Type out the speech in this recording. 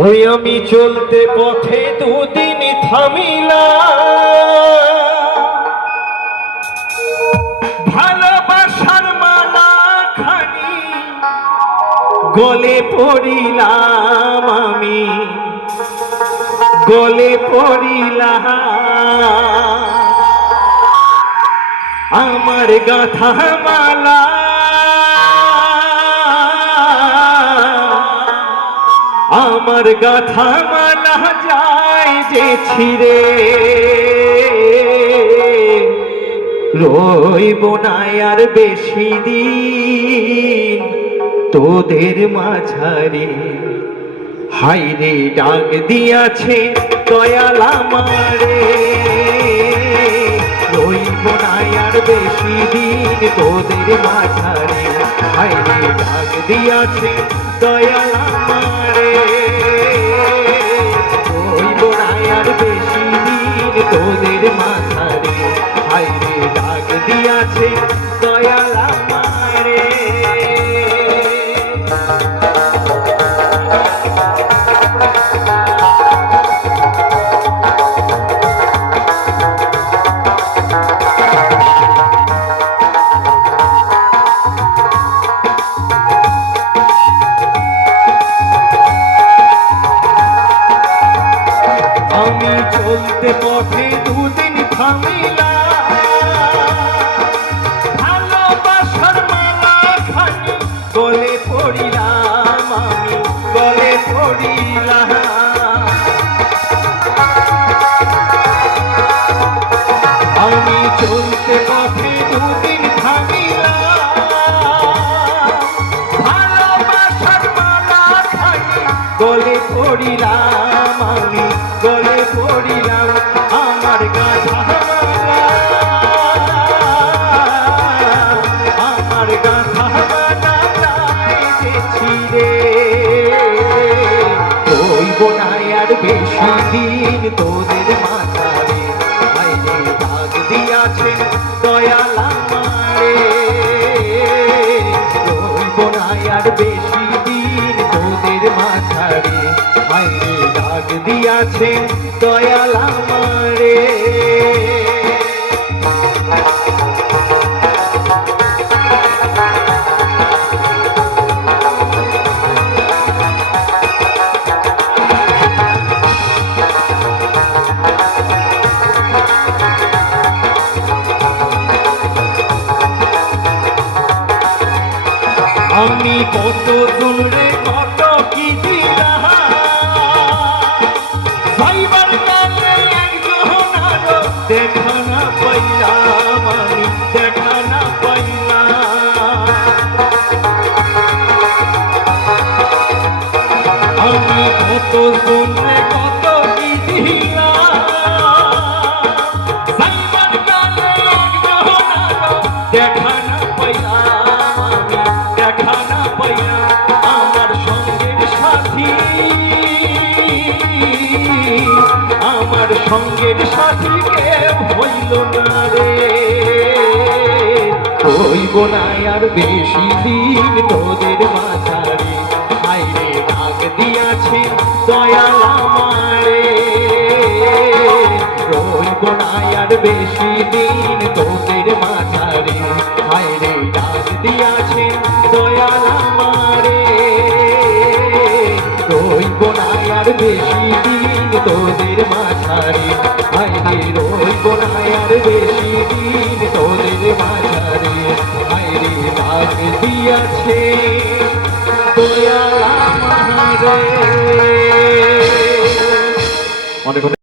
ওই আমি চলতে পথে দুদিন থামিলা, ভালোবাসার মালা খানি গলে পড়িলাম, আমি গলে পড়িলাম। আমার গাথা মালা আমার গাথা মালা যায় যে ছিঁড়ে, রইব না আর বেশি দিন তোদের মাঝারে। হাইরে ডাক দিয়াছে দয়াল আমারে, রইব না আর বেশি দিন তোদের মাঝারে। হাইরে ডাক দিয়াছে দয়াল আমারে, রইব না আর বেশি দিন তোদের মাঝারে। হাইরে ডাক দিয়াছে দয়াল আমারে। আমি চলতে পথে দুদিন থামিলা, ভালোবাসার মালা খানি গলে পড়িলাম, আমি গলে পড়িলাম। আমি চলতে পথে দুদিন থামিলা, ভালোবাসার মালা খানি গলে পড়িলাম, আমি গলে পড়িলাম। আমার গাথা মালা আমার গাথা মালা যায় যে ছিঁড়ে, রইব না আর বেশি দিন তোদের মাঝারে। হাইরে ডাক দিয়াছে দয়াল আমারে, রইব না আর বেশি দিন তোদের মাঝারে। হাইরে ডাক দিয়াছে দয়াল আমারে। আমি কত দূরে কত কি দিলাম, ভাইবার কালে একজন আরো দেখা না পাইলাম, আমি দেখা না পাইলাম। আমি কত দূরে কত কি দিলাম, ভাইবার কালে একজন আরো দেখা না পাইলাম, আমি দেখা না পাইলাম। আমার সঙ্গের সাথী আমার সঙ্গের সাথী কেউ হইল না রে, হইব না আর বেশি দিন তোদের মাঝারে। হাইরে ডাক দিয়াছে দয়াল আমারে, রইব না আর বেশি দিন তোদের মাঝারে। হাইরে ডাক দিয়াছে দয়াল আমারে, রইব না আর বেশি দিন তোদের মাঝারে। হাইরে রইব না আর বেশি দিন তোদের মাঝারে। হাইরে ডাক দিয়াছে দয়াল আমারে। অনেক